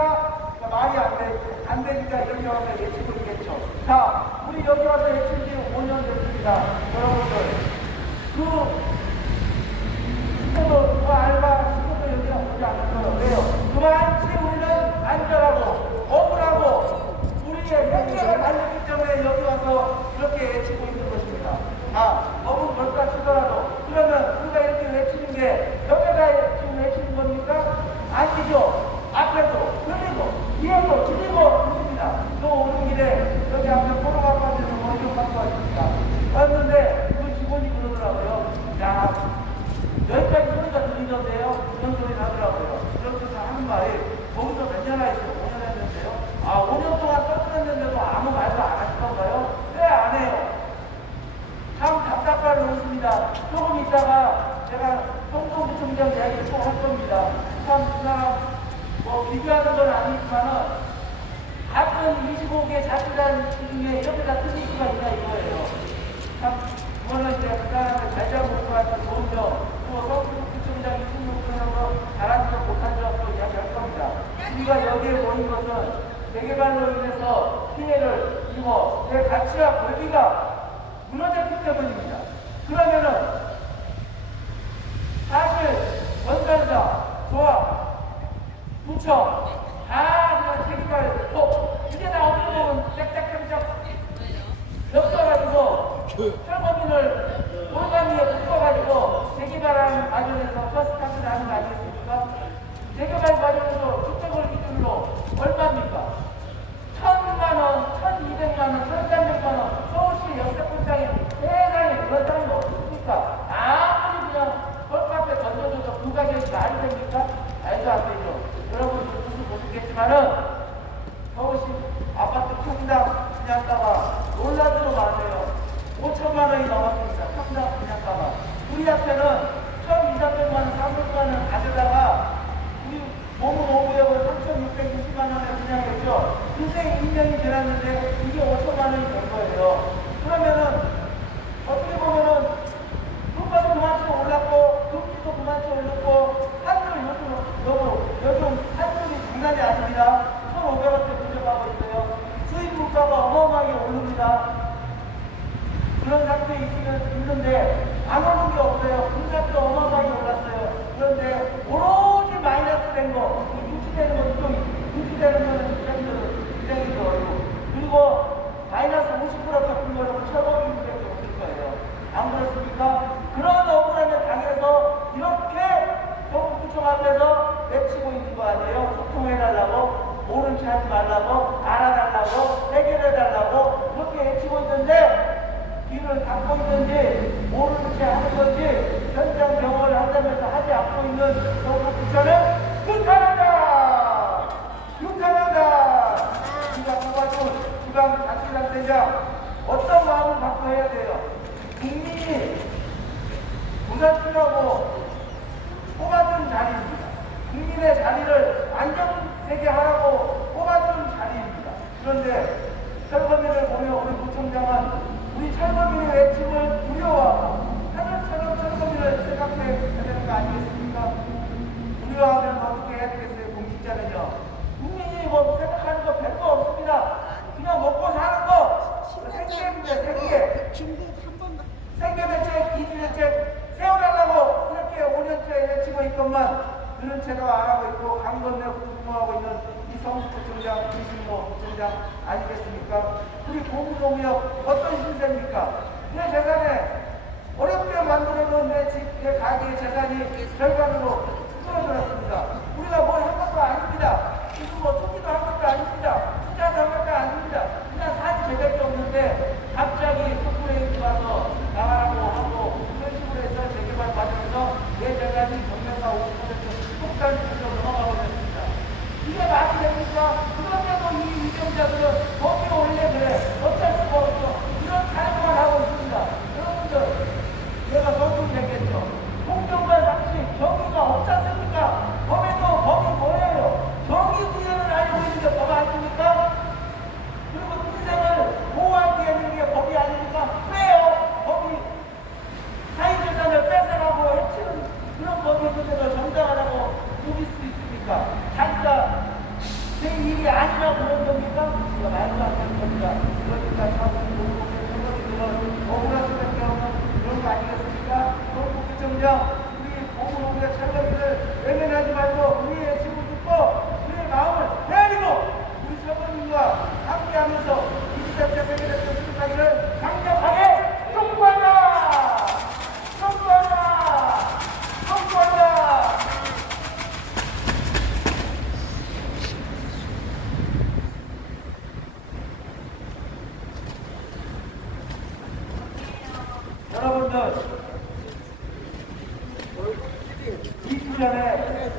않습니까? 그러니까 말이 안 되니까 여기 와서 외치고 있겠죠. 자, 우리 여기 와서 외친 지 5년 됐습니다. 여러분들. 그 알바 시고도 여기 오지 않았어요. 왜요? 그만치 우리는 안전하고 억울하고 우리의 생계가 달렸기 때문에 여기 와서 이렇게 외치고 있는 것입니다. 업은 벌까 치더라도 그러면 우리가 이렇게 외치는 게 여기가 지금 외치는 겁니까? 아니죠. 앞에도 그리고 뒤에도 들리고 있습니다. 또 오는 길에 여기 앞에 코로나 빠지는 머리를 갖고 왔습니다. 왔는데 그 직원이 그러더라고요. 야, 여기까지 소리가 들리던데요? 이런 소리 나더라고요. 그렇게 해서 하는 말이 거기서 몇 년 하셨어요? 5년 했는데요? 5년 동안 떠들었는데도 아무 말도 안 하시던가요? 왜 안 해요? 참 답답할 노릇입니다. 조금 있다가 제가 성동구청장 이야기를 꼭 할 겁니다. 참 그 사람 비교하는 건 아니지만은 같은 25개 자치단 중에 이렇게 다 틀릴 수가 있나 이거예요. 참 그거는 이제 그 사람을 잘 잡고 가서 좋은 점, 또 성동구청장이 승용하고 잘하지 못한 점도 이야기할 겁니다. 우리가 여기에 모인 것은 재개발로 인해서 피해를 입어 내 가치와 권리가 무너졌기 때문입니다. 그러면은 사실 건설사, 조합, 구청 다 그냥 재개발 이게 다 어떻게 보면 짝짝짝짝 엮어가지고 철거민을 골반 위에 묶어가지고 재개발하는 과정에서 퍼스트타스 하는 거 아니겠습니까? 재개발 과정에서 주택을 기준으로 얼마입니까? 1,000만원, 1,200만원, 1,300만원 서울시 역세권장에 세상에 그런 사람이 없습니까? 아무리 그냥 헐값에 던져줘서 그 가격이 말이 됩니까? 말도 안 되죠. 여러분들 무슨 보시겠지만은 서울시 아파트 평당 분양가가 놀라지도 마세요. 5천만원이 넘었습니다. 평당 분양가가. 우리한테는 1,200만원, 300만원 가져다가 우리 모문 5구역을 3,660만원에 분양했죠. 인생 2년이 지났는데 이게 5천만원이 된 거예요. 그러면은 어떻게 보면은 물가도 그만큼 올랐고 금리도 그만큼 올랐고 환율 요즘 환율이 장난이 아닙니다. 1,500원대 부족하고 있어요. 수입 물가가 어마어마하게 오릅니다. 그런 상태에 있는데 안 오는 게 없어요. 금값도 어마어마하게 올랐어요. 그런데 오로지 마이너스 된 거, 유지되는 것도 유지되는 거는 굉장히 어려워. 그리고 마이너스 50% 깎은 거는 철거비밖에 없을 거예요. 안 그렇습니까? 그런 억울함에 당해서 이렇게 정부구청 앞에서 외치고 있는 거 아니에요? 소통해달라고, 모른 체 하지 말라고, 알아달라고, 해결해달라고 그렇게 외치고 있는데 귀를 닫고 있는지 모르는 채 하는 건지 현장 병원을 한다면서 하지 않고 있는 정부구청은 규탄한다! 규탄한다! 우리가 뽑아준 지방자치단체장 어떤 마음을 갖고 해야 돼요? 국민이 부산주라고 뽑아준 자리입니다. 국민의 자리를 안정되게 하라고 뽑아준 자리입니다. 그런데 철거민을 보면 우리 구청장은 우리 철거민의 외침을 두려워하고 하늘처럼 철거민을 생각해야 되는 거 아니겠습니까? 두려워하면 어떻게 해야 되겠어요? 공직자는요. 국민이 뭐 생각하는 거 별거 없습니다. 그냥 먹고 사는 거 생계입니다. 생계. 생계대책, 이주대책 세워달라고 이렇게 5년째 외치고 있건만 그런 채도 안 하고 있고 강 건너 근무하고 있는 이성구청장, 이신모 구청장 아니겠습니까? 우리 고구동역 어떤 신세입니까? 내 재산에 어렵게 만들어놓은 내 집, 내 가게의 재산이 결과적으로 줄어들었습니다. 우리가 뭘 한 것도 아닙니다. 무슨 뭐 투기도 한 것도 아닙니다. 투자도 한 것도 아닙니다. 그냥 산이 제밖에 없는데 갑자기 코퍼레이트 와서 나가라고 하고 그런 식으로 해서 재개발 과정에서 내 재산이 경매가 50% 폭탄식으로 넘어가고 있습니다. 이게 말이 됩니까? 그런데도 이 위정자들은 거기에 올래 그래. 어쩔 수가 없어. 이런 탈구만 하고 있습니다. 여러분들, 내가 설명 얘기했죠. 공정과 상식, 정의가 없지 않습니까? 법에도 법이 뭐예요? 정의 구현을 알고 있는데 법 아닙니까? 그리고 인생을 보호하기 위한 게 법이 아닙니까? 왜요? 법이 사회재산을 뺏어가고 해치는 그런 법이 있는데도 정당하다고 우길 수 있습니까? 자기가 제 일이 아니라고 그런 겁니까? 이거 말도 안 되는 겁니다. 그러니까 자꾸 공공의 선거들은 억울할 수밖에 없는 그런 거 아니겠습니까? 서울구청장, 우리 공공의 철거비를 외면하지 말고 우리의 집을 듣고 우리의 마음을 헤아리고 우리 서울민과 함께하면서 이지자체 세계대표 수립하기를 강력하게 촉구한다! 촉구한다! 촉구한다! 여러분들, 2주 전에,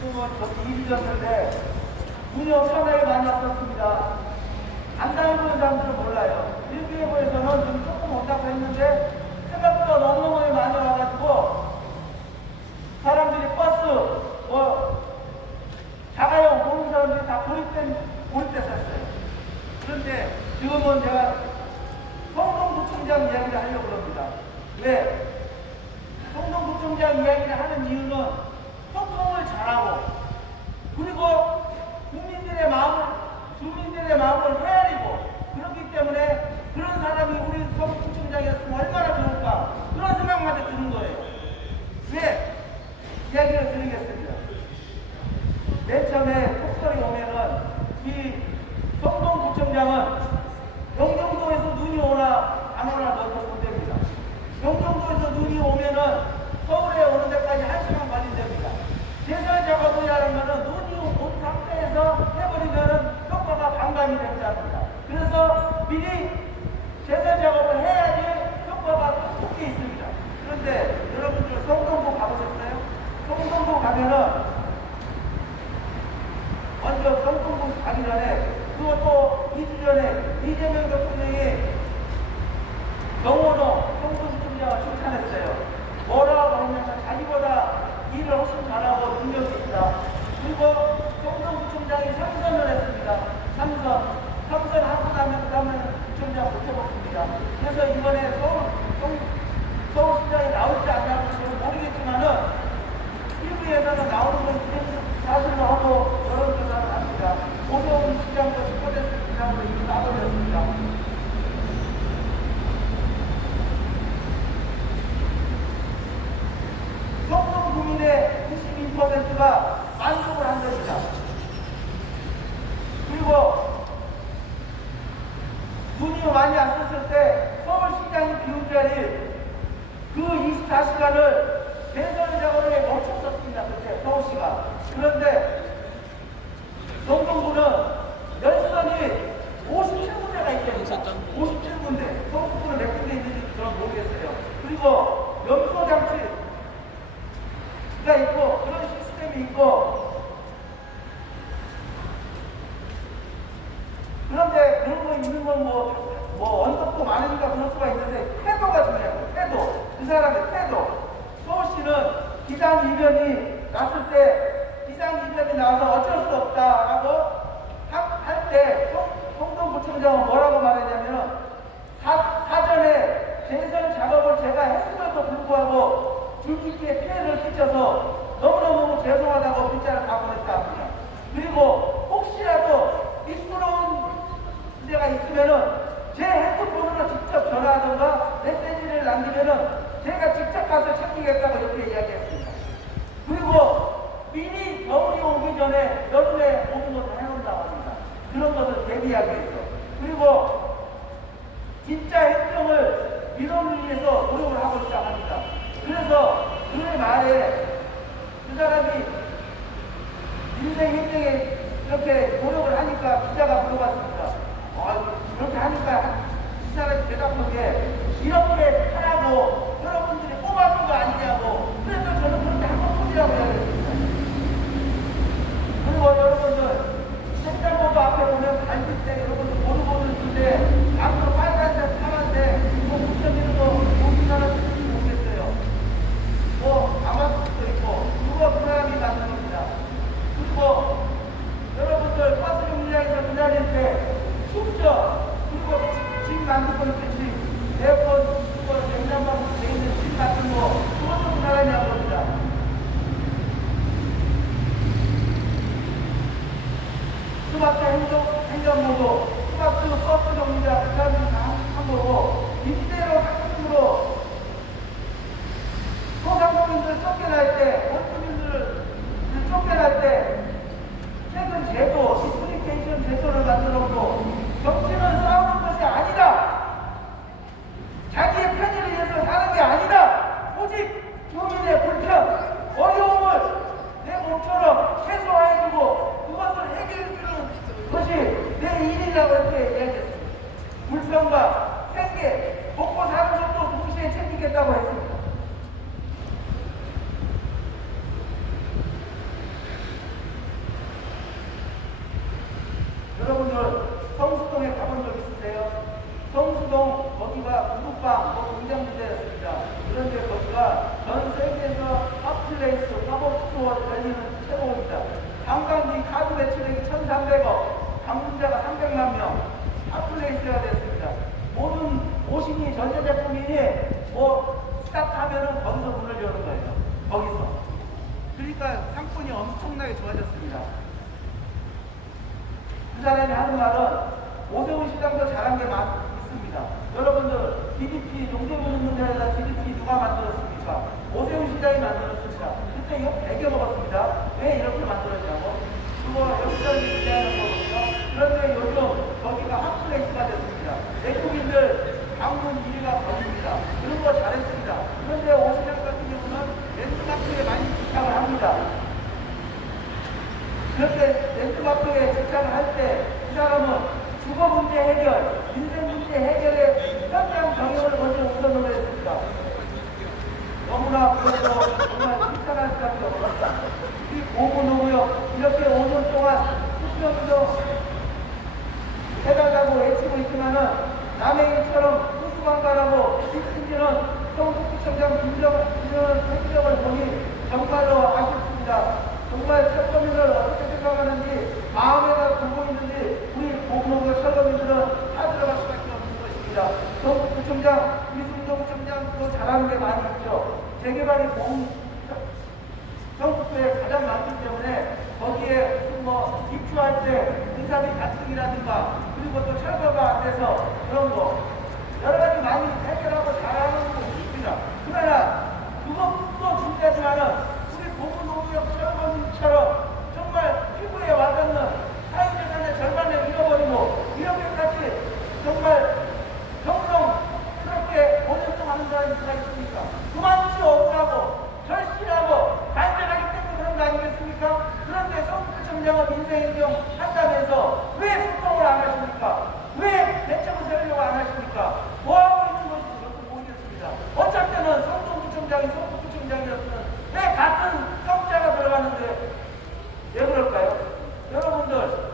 지금은 저기 2주 전인데, 눈이 엄청나게 많이 왔었습니다. 안 당해보는 사람들은 몰라요. 일기예보에서는 좀 조금 온다고 했는데, 생각보다 너무너무 많이 와가지고, 사람들이 버스, 자가용 오는 사람들이 다 고립돼 샀어요. 그런데 지금은 제가 성동구청장 이야기를 하려고 합니다. 왜? 성동구청장 이야기를 하는 이유는 소통을 잘하고 그리고 주민들의 마음을 헤아리고 그렇기 때문에 그런 사람이 우리 성동구청장이었으면 얼마나 좋을까 그런 생각만 드는 거예요. 왜? 이야기를 드리겠습니다. 맨 처음에 폭설이 오면은 이 성동구청장은 영종도에서 눈이 오나 안 오나 너도 본답니다. 영종도에서 눈이 오면은 서울에 오는 데까지 1시간 걸린답니다. 제설 작업이라는 거는 눈이 온 상태에서 해버리면은 효과가 반감이 된답니다. 그래서 미리 제설 작업을 해야지 효과가 톡톡히 있습니다. 그런데 여러분들 성동구 가보셨어요? 성동구 가면은 먼저 성동구 가기 전에 그것도 2주 전에 이재명 대통령이 정원호 성동구청장을 칭찬했어요. 뭐라고 했냐면 자기보다 일을 훨씬 잘하고 능력이 있다. 그리고 성동구청장이 3선을 했습니다. 3선 하고 나면 구청장 못 해봤습니다. 그래서 이번에 서울시장이 나올지 안 나올지 모르겠지만은 일부에서는 나오는 건 사실로 하고 여러 조사를 합니다. 오세훈 시장도 축구됐을 시장으로 이미 나눠졌습니다. 성동 국민의 92%가 만족을 한 것이다. 그리고 눈이 많이 왔었을 때 서울시장이 비운 자리 그 24시간을 대선 작업에 멈췄었습니다. 그때 서울시가. 그런데 성동구는 열선이 57군데가 있답니다. 57군데. 성동구는 몇 군데 있는지 저는 모르겠어요. 그리고 염소장치가 있고 그런 시스템이 있고 그런데 그런 거 있는 건 뭐 언덕도 많으니까 그럴 수가 있는데 태도가 중요해요. 태도. 그 사람의 태도. 서울시는 기상이변이 났을 때 기상이변이 나와서 어쩔 수 없다라고 할 때 성동구청장은 뭐라고 말했냐면 사전에 제설 작업을 제가 했음에도 불구하고 주민께 피해를 끼쳐서 너무너무 죄송하다고 문자를 다 보냈다. 그리고 혹시라도 미끄러운 문제가 있으면은 제 핸드폰으로 직접 전화하던가 메시지를 남기면은 제가 직접 가서 챙기겠다고 이렇게 이야기했습니다. 그리고 미리 겨울이 오기 전에 여름에 모든 것을 해놓는다고 합니다. 그런 것을 대비하기 위해서. 그리고 진짜 행정을 민원을 위해서 노력을 하고 있다고 합니다. 그래서 그의 말에 그 사람이 민생 행정에 이렇게 노력을 하니까 기자가 물어봤습니다. 그렇게 하니까 이 사람이 대답하기에 이렇게 하라고 여러분들이 뽑아준 거 아니냐고. 그래서 저는 그렇게 한 것뿐이라고 이야기했습니다. 그리고 여러분들 횡단보도 앞에 보면 반지대 여러분들 모르고는 주제 앞으로 빨간색 파란색 뭐 붙여지는 거 우리나라 뜻인지 모르겠어요. 뭐 아마도 있고 그거 그 사람이 만든 겁니다. 그리고 여러분들 버스 정류장에서 기다릴 때 춥죠. 그리고 집 만들고 있듯이 에어컨 그거 냉장고로 돼 있는 집 같은 거 그것도 그 사람이 한 겁니다. 1 스마트 행정보도, 스마트 버스 정류장, 그 사람들이 다 한 거고, 이대로 상품으로 소상공인들 쫓겨날 때, 원주민들을 쫓겨날 때, 최근 제도, 디플리케이션 제도를 만들었고, 정치는 싸우는 것이 아니다. 자기의 편의를 위해서 사는 게 아니다. 오직 주민의 불편, 어려움을 내 몸처럼 해소해주고 그것을 해결해주는 것이 내 일이라고 이렇게 이야기했습니다. 불편과 생계, 먹고 사는 것도 동시에 챙기겠다고 했습니다. 여러분들 성수동에 가본 적 있으세요? 성수동 거기가 구두방, 공장지대였습니다. 그런데 거기가 전 세계에서 핫플레이스, 팝업스토어 열리는 최고입니다. 관광지 카드 매출액이 1,300억, 방문자가 300만 명, 핫플레이스가 됐습니다. 모든 오신이 전자제품이 스탑하면은 거기서 문을 여는 거예요. 거기서. 그러니까 상권이 엄청나게 좋아졌습니다. 그 사람이 하는 말은 오세훈 시장도 잘한 게 있습니다. 여러분들 GDP 농대문은 문제에다 GDP 누가 만들었습니까? 오세훈 시장이 만들었습니다. 그때 이거 배겨 먹었습니다. 왜 이렇게 만들었냐고? 그거 역사를 기대하는 거거든요. 그런데 요즘 거기가 핫플레이스가 됐습니다. 외국인들 방문 1위가 거기입니다. 그런 거 잘했습니다. 그런데 오시장 같은 경우는 랜드마크에 많이 집착을 합니다. 그런데 랜드마크에 집착을 할 때 이 사람은 주거 문제 해결, 인생 문제 해결에 현장 경영을 먼저 우선으로 했습니다. 너무나 그래서 정말 칭찬할 수밖에 없었다. 이 고무노무역 이렇게 5년 동안 수평도 해달라고 외치고 있지만은 남의 일처럼 수수관관하고 심지어는 성북구청장 행정을 보니 정말로 아쉽습니다. 정말 철거민을 어떻게 생각하는지 마음에다 두고 있는지 우리 고무노무역 철거민들은 다 들어갈 수밖에 없는 것입니다. 성북구청장, 이승동구청장도 잘하는 게 많이 있죠. 재개발이 성북구에 가장 많기 때문에 거기에 무슨 입주할 때 인사비 갈등이라든가 그리고 또 철거가 안 돼서 그런 거 여러 가지 많이 해결하고 잘하는 거 있습니다. 그러나 그것도 중요하지만은 우리 고무노무역 철거민처럼 정말 피부에 와닿는 사회재산의 절반을 잃어버리고 이렇게까지 정말 정성스럽게 5년 동안 하는 사람이 누가 있습니까? 그만치 억울하고 절실하고 간절하기 때문에 그런 거 아니겠습니까? 그런데 성북구청장은 인생행정 한다면서 왜 소통을 안 하십니까? 왜 대책을 세우려고 안 하십니까? 뭐하고 있는 건지 저도 모르겠습니다. 어쩔 때는 성동구청장이 성북구청장이었으면 왜 같은 성자가 들어가는데 왜 그럴까요? 여러분들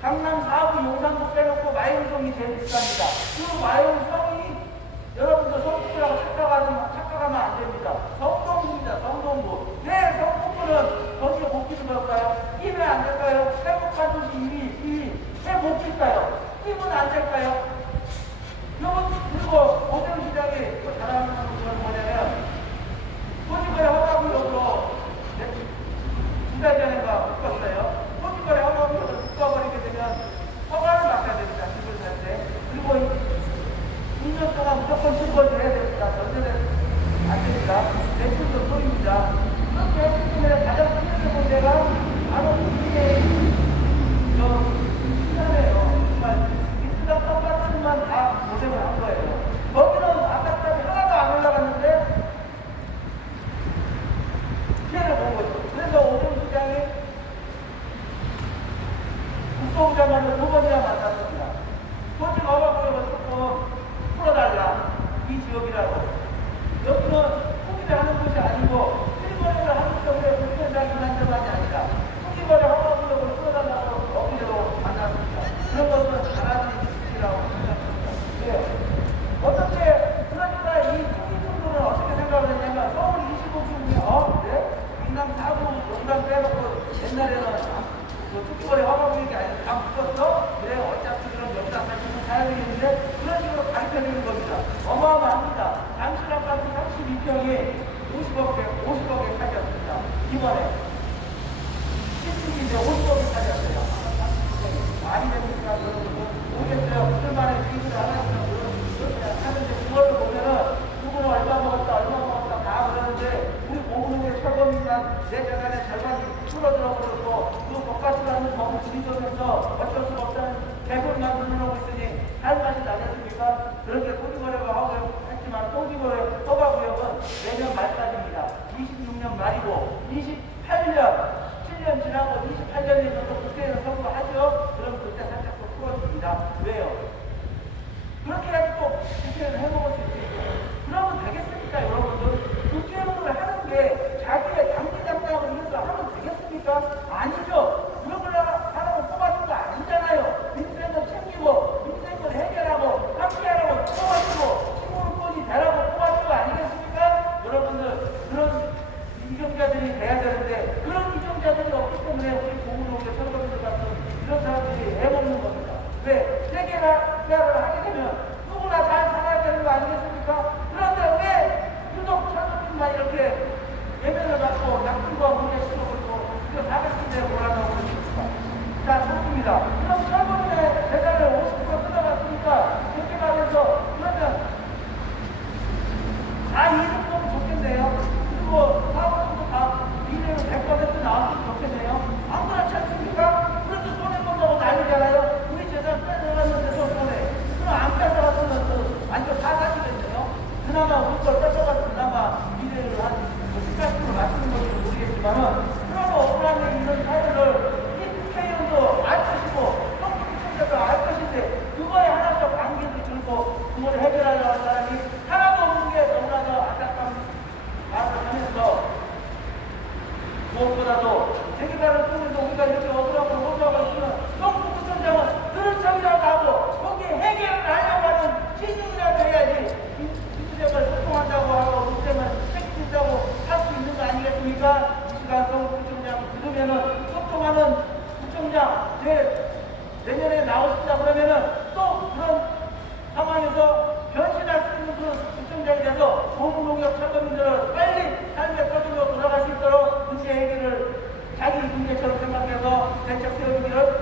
강남 4부 용산구 빼놓고 마용성이 제일 비쌉니다. 그 마용성이 여러분들 성북구라고 착각하면 안 됩니다. 성동구입니다. 성동구. 네, 성북구는 거기에 못 끼는 걸까요? 끼면 안 될까요? 행복한 도시 2위. 왜 못 낄까요? 끼면 안 될까요? 그리고 오세훈 시장이 또 잘하는 건 뭐냐면 토지거래 허가구역으로 2달 전인가 묶었어요. 토지거래 허가구역을 묶어버리게 되면 허가를 맡아야 됩니다. 집을 살 때. 그리고 2년 동안 무조건 출거를 해야 됩니다. 전세는 안 됩니다. 대출도 소입니다. 그렇게 했기 때문에 가장 큰 문제가 바로 국민의 시간이에요. 정말 이수가 똑같은만 다 고생을 한 거예요. 거기는 아까까지 하나도 안 올라갔는데 피해를 본 거죠. 그래서 오세훈 시장이 국토부장관을 2번이나 만났습니다. 토지 허가구역을 조금 풀어달라. 이 지역이라고. 여기는 투기를 하는 곳이 아니고 실거래를 하는 쪽에 불편사항이 난 데만이 아니라 투기거래 허가구역을 풀어달라고 어기로 만났습니다. 그런 것은 잘하는 일이라고 생각합니다. 네. 어떻게 그러니까 이 투기꾼들은 어떻게 생각을 했냐면 서울 25층 중에 네? 강남 4부 용산 빼놓고 옛날에는 투기거래 허가구역이 아니라 다 묶었어? 그래 어차피 그럼 여기다 사실은 사야 되겠는데 그런 식으로 가르쳐주는 겁니다. 어마어마합니다. 잠실 아파트 32평이 50억에 팔렸습니다. 이번에 10층인데 50억에 팔렸어요. 내년 말까지입니다. 26년 말이고 28년 7년 지나고 28년이면 또 국회에서 선거하죠. 그럼 그때 살짝 또 풀어줍니다. 왜요? 그렇게 해서 또 국회의원 해먹을 수 있으니까. 그러면 되겠습니까, 여러분들? 국회의원을 하는 게 자기의 당기 담당을 위해서 하면 되겠습니까? 아니죠. 그런 걸 하라고 뽑아준 거 아니잖아요. 민생을 챙기고, 민생을 해결하고, 함께하라고 뽑아주고, 시민권이 되라고 뽑아준 거 아니겠습니까? 여러분들, 그런 이정자들이 돼야 되는데, 그런 이정자들이 없기 때문에 우리 고문호의 선거인들 같은 이런 사람들이 해먹는 겁니다. 왜? 세계화를 하게 되면 누구나 잘 살아야 되는 거 아니겠습니까? 그런데 왜 유독 천국민만 이렇게 예면을 받고 약물과 문제 실어버리고 이거 사각지대에 몰아넣고 그러십니까? 자, 좋습니다. 그럼 철거민의 재산을 50% 뜯어갔으니까 그렇게 말해서 그러면 다 이익 보면 좋겠네요. 그리고 사업도 다 이익을 100% 나왔으면 좋겠네요. 안 그렇지 않습니까? 그래도 손해본다고 난리잖아요. 우리 재산 뺏어갔는데도 손해. 그럼 안 뺏어갔으면 완전 사사지겠네요. 그나마 우리 걸 뺏어가서 그나마 미래를 한 10%로 맞추는 건지 모르겠지만은 그러면 억울함에 있는 사회를 이 국회의원도 알 것이고 정부청자도 알 것인데 그거에 하나씩 관계도 들고 그걸 해결하려는 사람이 하나도 없는 게 너무나도 안타까운 말을 하면서 무엇보다도 세계가를 통해서 우리가 이렇게 억울하고 호소하고 있으면 정부청장은 들은 척이라도 하고 거기에 해결을 하려고 하는 시중이라도 해야지 민주적을 소통한다고 하고 민생을 책임진다고 할 수 있는 거 아니겠습니까? 이 시간 정부청장 들으면은 소통하는 부청장 내년에 나오신다 그러면은 또 그런 상황에서 변신할 수 있는 그런 부청장이 돼서 고무농협 철거민들을 빨리 삶의 터전으로 돌아갈 수 있도록 문제 해결을 자기 문제처럼 생각해서 대책 세우기를